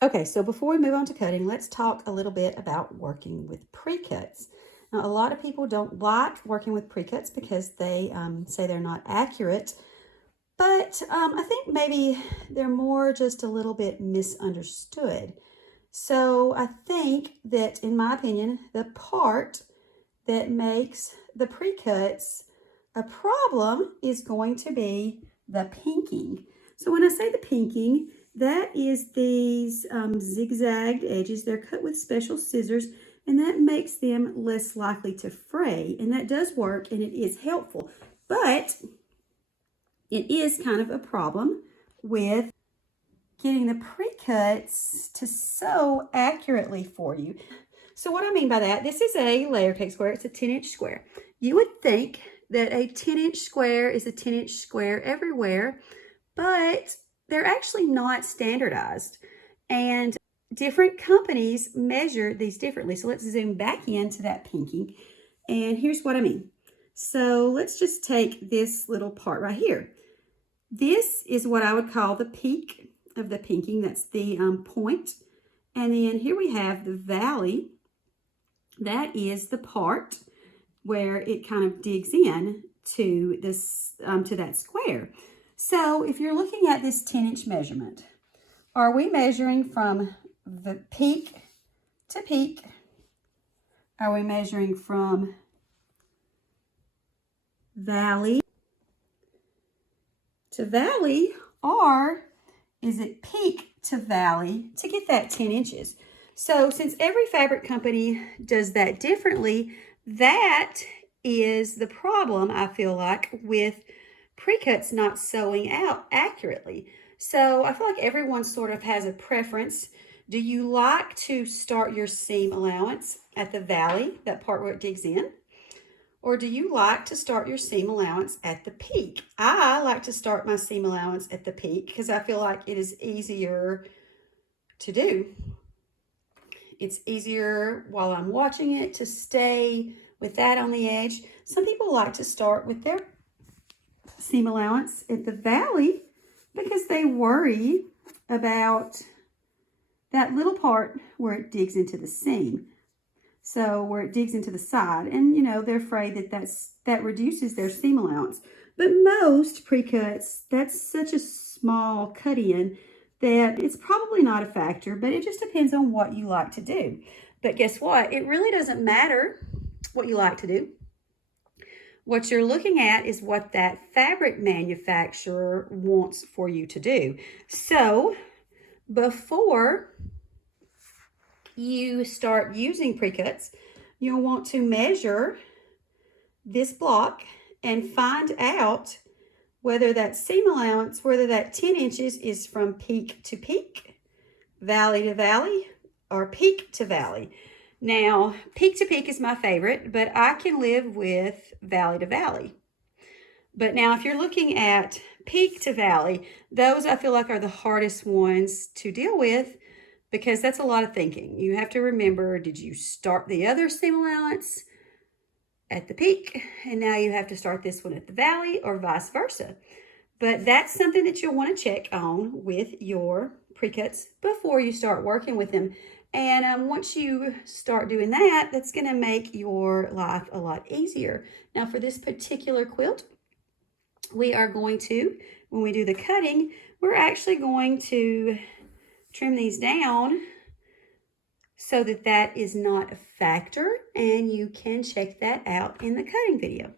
Okay, so before we move on to cutting, let's talk a little bit about working with pre-cuts. Now, a lot of people don't like working with pre-cuts because they say they're not accurate, but I think maybe they're more just a little bit misunderstood. So I think that, in my opinion, the part that makes the pre-cuts a problem is going to be the pinking. So when I say the pinking, that is these zigzagged edges. They're cut with special scissors, and that makes them less likely to fray. And that does work, and it is helpful. But it is kind of a problem with getting the pre-cuts to sew accurately for you. So what I mean by that, this is a layer cake square. It's a 10-inch square. You would think that a 10-inch square is a 10-inch square everywhere, but they're actually not standardized. And different companies measure these differently. So let's zoom back into that pinking. And here's what I mean. So let's just take this little part right here. This is what I would call the peak of the pinking. That's the point. And then here we have the valley. That is the part where it kind of digs in to this to that square. So if you're looking at this 10-inch measurement, are we measuring from the peak to peak? Are we measuring from valley to valley, or is it peak to valley to get that 10 inches? So since every fabric company does that differently, that is the problem, I feel like, with pre-cuts not sewing out accurately. So I feel like everyone sort of has a preference. Do you like to start your seam allowance at the valley, that part where it digs in? Or do you like to start your seam allowance at the peak? I like to start my seam allowance at the peak because I feel like it is easier to do. It's easier while I'm watching it to stay with that on the edge. Some people like to start with their seam allowance at the valley because they worry about that little part where it digs into the seam. So where it digs into the side, and you know, they're afraid that that reduces their seam allowance. But most pre-cuts, that's such a small cut in that it's probably not a factor, but it just depends on what you like to do. But guess what? It really doesn't matter what you like to do. What you're looking at is what that fabric manufacturer wants for you to do. So before you start using pre-cuts, you'll want to measure this block and find out whether that seam allowance, whether that 10 inches is from peak to peak, valley to valley, or peak to valley. Now, peak to peak is my favorite, but I can live with valley to valley. But now if you're looking at peak to valley, those I feel like are the hardest ones to deal with because that's a lot of thinking. You have to remember, did you start the other seam allowance at the peak, and now you have to start this one at the valley, or vice versa? But that's something that you'll want to check on with your pre-cuts before you start working with them. And once you start doing that, that's going to make your life a lot easier. Now for this particular quilt, we are going to, when we do the cutting, we're actually going to trim these down so that that is not a factor, and you can check that out in the cutting video.